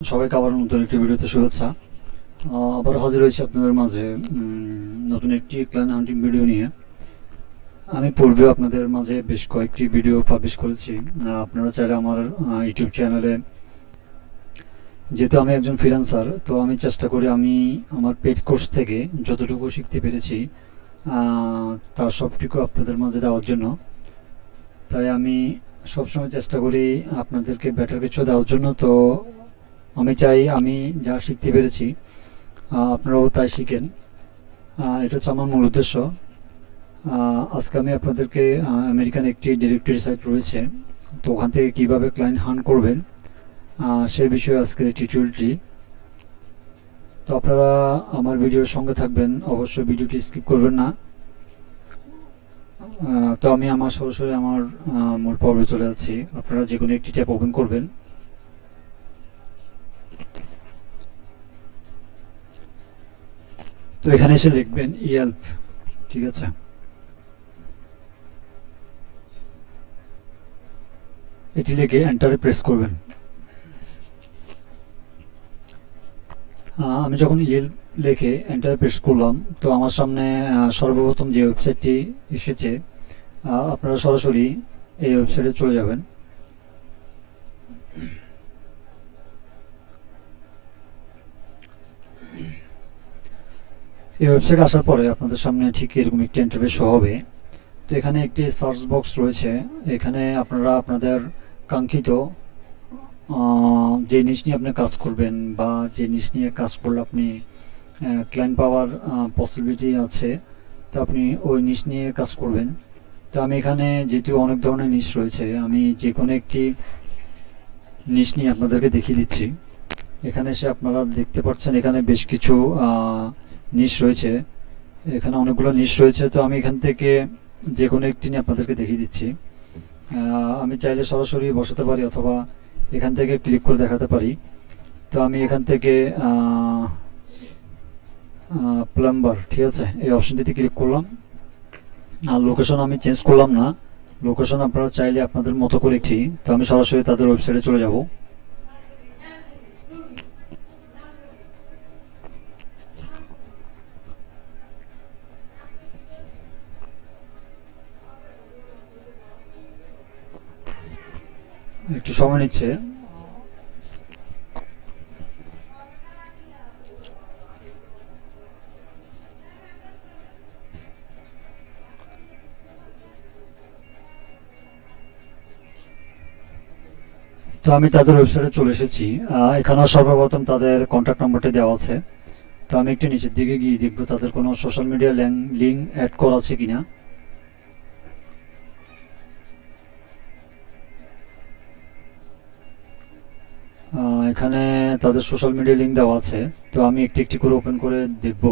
সবাইকে আবার নতুন একটি ভিডিওতে শুভেচ্ছা। আবার হাজির হয়েছি আপনাদের মাঝে নতুন একটি ক্লায়েন্ট হান্টিং ভিডিও নিয়ে। আমি পূর্বে আপনাদের মাঝে বেশ কয়েকটি ভিডিও পাবলিশ করেছি। আপনারা চাইলে আমার ইউটিউব চ্যানেলে, যেহেতু আমি একজন ফ্রিল্যান্সার, তো আমি চেষ্টা করি আমি আমার পেড কোর্স থেকে যতটুকু শিখতে পেরেছি তার সবটুকু আপনাদের মাঝে দেওয়ার জন্য। তাই আমি সবসময় চেষ্টা করি আপনাদেরকে বেটার কিছু দেওয়ার জন্য। তো আমি চাই আমি যা শিখতে পেরেছি আপনারাও তাই শিখেন, এটা হচ্ছে আমার মূল উদ্দেশ্য। আজকে আমি আপনাদেরকে আমেরিকান একটি ডিরেক্টরি সাইট রয়েছে, তো ওখান থেকে কীভাবে ক্লায়েন্ট হান্ট করবেন সে বিষয়ে আজকের এই টিউটোরিয়ালটি। তো আপনারা আমার ভিডিওর সঙ্গে থাকবেন, অবশ্যই ভিডিওটি স্কিপ করবেন না। তো আমি সরাসরি আমার মূল পর্বে চলে যাচ্ছি। আপনারা যে কোনো একটি ট্যাব ওপেন করবেন। তো এখানে এসে লিখবেন ইয়েল্প, ঠিক আছে। এটি লিখে এন্টারে প্রেস করবেন। আমি যখন ইয়েল্প লিখে এন্টারে প্রেস করলাম, তো আমার সামনে সর্বপ্রথম যে ওয়েবসাইটটি এসেছে, আপনারা সরাসরি এই ওয়েবসাইটে চলে যাবেন। এই ওয়েবসাইট আসার পরে আপনাদের সামনে ঠিক এরকম একটি ইন্টারফেস শো হবে। তো এখানে একটি সার্চ বক্স রয়েছে, এখানে আপনারা আপনাদের কাঙ্ক্ষিত যে জিনিস নিয়ে আপনি কাজ করবেন বা যে জিনিস নিয়ে কাজ করলে আপনি ক্লায়েন্ট পাওয়ার পসিবিলিটি আছে, তো আপনি ওই নিশ নিয়ে কাজ করবেন। তো আমি এখানে যেহেতু অনেক ধরনের নিশ রয়েছে, আমি যে কোনো একটি নিশ নিয়ে আপনাদেরকে দেখিয়ে দিচ্ছি। এখানে এসে আপনারা দেখতে পাচ্ছেন এখানে বেশ কিছু নিশ রয়েছে, এখানে অনেকগুলো নিশ রয়েছে। তো আমি এখান থেকে যে কোনো একটি নিয়ে আপনাদেরকে দেখিয়ে দিচ্ছি। আমি চাইলে সরাসরি বসাতে পারি অথবা এখান থেকে ক্লিক করে দেখাতে পারি। তো আমি এখান থেকে প্লাম্বার, ঠিক আছে, এই অপশনটিতে ক্লিক করলাম। আর লোকেশন আমি চেঞ্জ করলাম না, লোকেশন আপনারা চাইলে আপনাদের মতো করে ঠিক। তো আমি সরাসরি তাদের ওয়েবসাইটে চলে যাব। একটু সময় নিচ্ছে। তো আমি তাদের ওয়েবসাইটে চলে এসেছি। এখানেও সর্বপ্রথম তাদের কন্ট্যাক্ট নাম্বারটি দেওয়া আছে। তো আমি একটু নিচের দিকে গিয়ে দেখবো তাদের কোনো সোশ্যাল মিডিয়া লিঙ্ক অ্যাড করা আছে কিনা। এখানে তাদের সোশ্যাল মিডিয়া লিঙ্ক দেওয়া আছে। তো আমি একটি একটি করে ওপেন করে দেখব।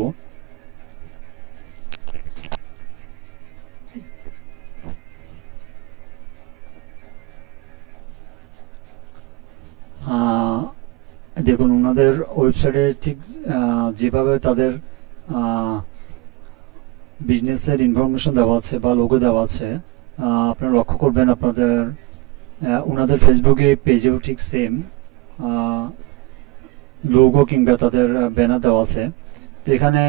দেখুন ওনাদের ওয়েবসাইটে ঠিক যেভাবে তাদের বিজনেসের ইনফরমেশন দেওয়া আছে বা লোগো দেওয়া আছে, আপনারা লক্ষ্য করবেন আপনাদের ওনাদের ফেসবুকে পেজেও ঠিক সেম লোগো কিংবা তাদের ব্যানার দেওয়া আছে। তো এখানে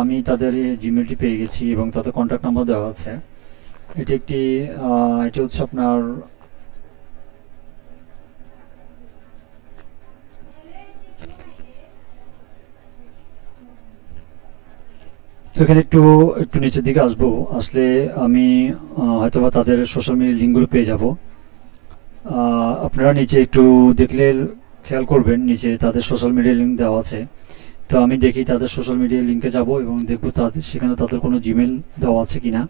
আমি তাদের জিমেলটি পেয়ে গেছি এবং তাদের কন্ট্যাক্ট নাম্বার দেওয়া আছে। এটি হচ্ছে আপনার তো এখানে একটু একটু নিচের দিকে আসবো, আসলে আমি হয়তোবা তাদের সোশ্যাল মিডিয়া লিঙ্কগুলো পেয়ে যাব। আপনারা নিচে একটু দেখলে খেয়াল করবেন, নিচে তাদের সোশ্যাল মিডিয়া লিঙ্ক দেওয়া আছে। তো আমি দেখি তাদের সোশ্যাল মিডিয়া লিঙ্কে যাব এবং দেখব সেখানে তাদের কোনো জিমেল দেওয়া আছে কিনা।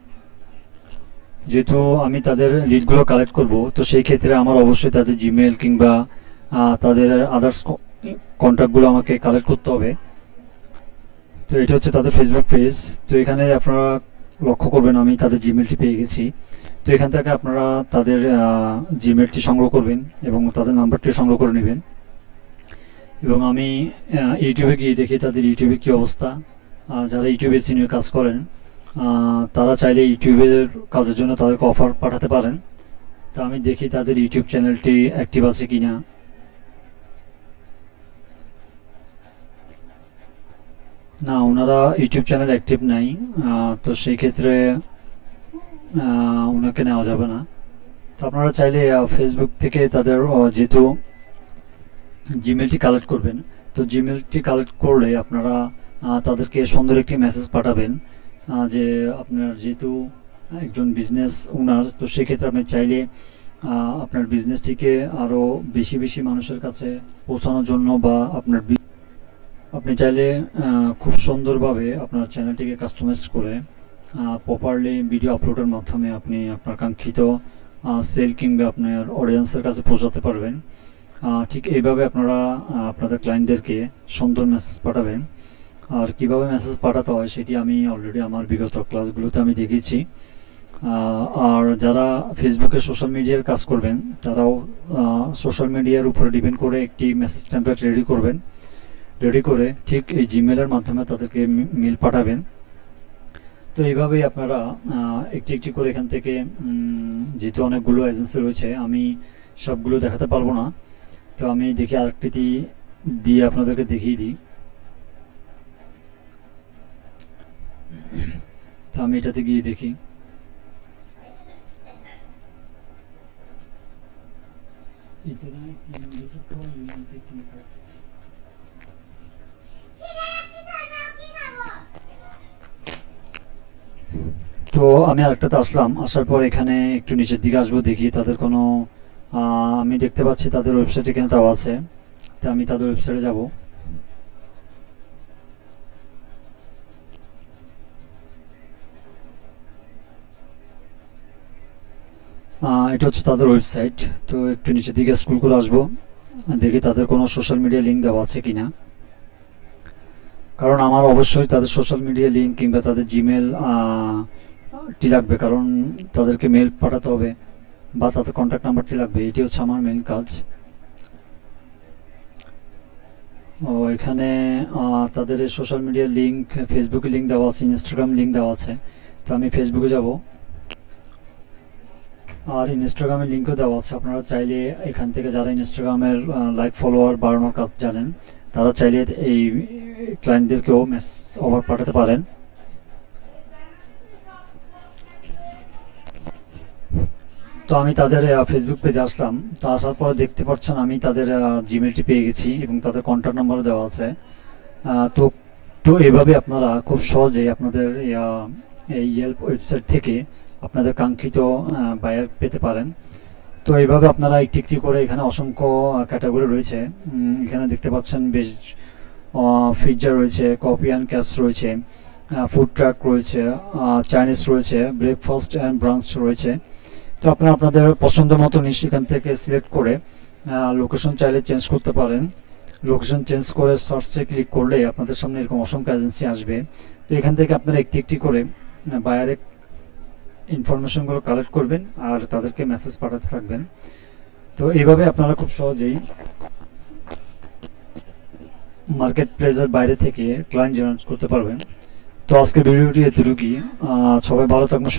যেহেতু আমি তাদের লিডগুলো কালেক্ট করব, তো সেই ক্ষেত্রে আমার অবশ্যই তাদের জিমেল কিংবা তাদের আদার্স কন্ট্যাক্টগুলো আমাকে কালেক্ট করতে হবে। তো এটা হচ্ছে তাদের ফেসবুক পেজ। তো এখানে আপনারা লক্ষ্য করবেন আমি তাদের জিমেলটি পেয়ে গেছি। তো এখান থেকে আপনারা তাদের জিমেলটি সংগ্রহ করবেন এবং তাদের নাম্বারটি সংগ্রহ করে নেবেন। এবং আমি ইউটিউবে গিয়ে দেখি তাদের ইউটিউবে কী অবস্থা। যারা ইউটিউবে সিনিয়র কাজ করেন তারা চাইলে ইউটিউবের কাজের জন্য তাদেরকে অফার পাঠাতে পারেন। তো আমি দেখি তাদের ইউটিউব চ্যানেলটি অ্যাক্টিভ আছে কিনা। না, ওনারা ইউটিউব চ্যানেল অ্যাক্টিভ নাই, তো সেই ক্ষেত্রে ওনাকে নেওয়া যাবে না। তো আপনারা চাইলে ফেসবুক থেকে তাদের যেহেতু জিমেলটি কালেক্ট করবেন, তো জিমেলটি কালেক্ট করলে আপনারা তাদেরকে সুন্দর একটি মেসেজ পাঠাবেন যে আপনার যেহেতু একজন বিজনেস ওনার, তো সেক্ষেত্রে আপনি চাইলে আপনার বিজনেসটিকে আরও বেশি বেশি মানুষের কাছে পৌঁছানোর জন্য বা আপনি চাইলে খুব সুন্দরভাবে আপনার চ্যানেলটিকে কাস্টমাইজ করে প্রপারলি ভিডিও আপলোডের মাধ্যমে আপনি আপনার কাঙ্ক্ষিত সেল কিংবা আপনার অডিয়েন্সের কাছে পৌঁছাতে পারবেন। ঠিক এইভাবে আপনারা আপনাদের ক্লায়েন্টদেরকে সুন্দর মেসেজ পাঠাবেন। আর কিভাবে মেসেজ পাঠাতে হয় সেটি আমি অলরেডি আমার বিগত ক্লাসগুলোতে আমি দেখেছি। আর যারা ফেসবুকে সোশ্যাল মিডিয়ার কাজ করবেন তারাও সোশ্যাল মিডিয়ার উপরে ডিপেন্ড করে একটি মেসেজ টেমপ্লেট রেডি করে ঠিক এই জিমেলের মাধ্যমে তাদেরকে মেল পাঠাবেন। তো এইভাবেই আপনারা একটি একটি করে এখান থেকে যেহেতু অনেকগুলো এজেন্সি রয়েছে, আমি সবগুলো দেখাতে পারবো না, তো আমি দেখি আরেকটি দিয়ে আপনাদেরকে দেখিয়ে দিই। তো আমি এটাতে গিয়ে দেখি। তো আমি আরেকটাতে আসলাম, আসার পর এখানে একটু নিচের দিকে আসবো, দেখি তাদের কোনো আমি দেখতে পাচ্ছি তাদের ওয়েবসাইট এখানে দেওয়া আছে, তো আমি তাদের ওয়েবসাইটে যাব। এটা হচ্ছে তাদের ওয়েবসাইট। তো একটু নিচের দিকে স্ক্রল করে আসবো, দেখি তাদের কোনো সোশ্যাল মিডিয়া লিঙ্ক দেওয়া আছে কিনা, কারণ আমার অবশ্যই তাদের সোশ্যাল মিডিয়া লিঙ্ক কিংবা তাদের জিমেল টি লাগবে, কারণ তাদেরকে মেল পাঠাতে হবে বা তাদের কন্ট্যাক্ট নাম্বারটি লাগবে। এটি হচ্ছে আমার মেন কাজ। এখানে তাদের সোশ্যাল মিডিয়া লিঙ্ক, ফেসবুকে লিঙ্ক দেওয়া আছে, ইনস্টাগ্রাম লিঙ্ক দেওয়া আছে। তো আমি ফেসবুকে যাব, আর ইনস্টাগ্রামের লিঙ্কও দেওয়া আছে। আপনারা চাইলে এখান থেকে যারা ইনস্টাগ্রামের লাইক ফলোয়ার বাড়ানোর কাজ জানেন, তারা চাইলে এই ক্লায়েন্টদেরকেও মেসেজ অফার পাঠাতে পারেন। তো আমি তাদের ফেসবুক পেজে আসলাম। তো আসার পর দেখতে পাচ্ছেন আমি তাদের জিমেলটি পেয়ে গেছি এবং তাদের কন্ট্যাক্ট নাম্বারও দেওয়া আছে। তো তো এভাবে আপনারা খুব সহজেই আপনাদের এই ইয়েল্প ওয়েবসাইট থেকে আপনাদের কাঙ্ক্ষিত বায়ার পেতে পারেন। তো এইভাবে আপনারা একটি একটি করে, এখানে অসংখ্য ক্যাটাগরি রয়েছে। এখানে দেখতে পাচ্ছেন বেশ পিৎজা রয়েছে, কফি অ্যান্ড ক্যাপস রয়েছে, ফুড ট্রাক রয়েছে, চাইনিজ রয়েছে, ব্রেকফাস্ট অ্যান্ড ব্রাঞ্চ রয়েছে। তো আপনারা আপনাদের পছন্দ মতো এখান থেকে সিলেক্ট করে লোকেশন চাইলে চেঞ্জ করতে পারেন। লোকেশন চেঞ্জ করে সার্চে ক্লিক করলে আপনাদের সামনে এরকম অসংখ্য এজেন্সি আসবে। তো এখান থেকে আপনারা একটি একটি করে বায়ারের ইনফরমেশনগুলো কালেক্ট করবেন আর তাদেরকে মেসেজ পাঠাতে থাকবেন। তো এইভাবে আপনারা খুব সহজেই মার্কেট প্লেসের বাইরে থেকে ক্লায়েন্ট জেনারেট করতে পারবেন। তো আজকের ভিডিওটি এতটুকুই। সবাই ভালো থাকবেন।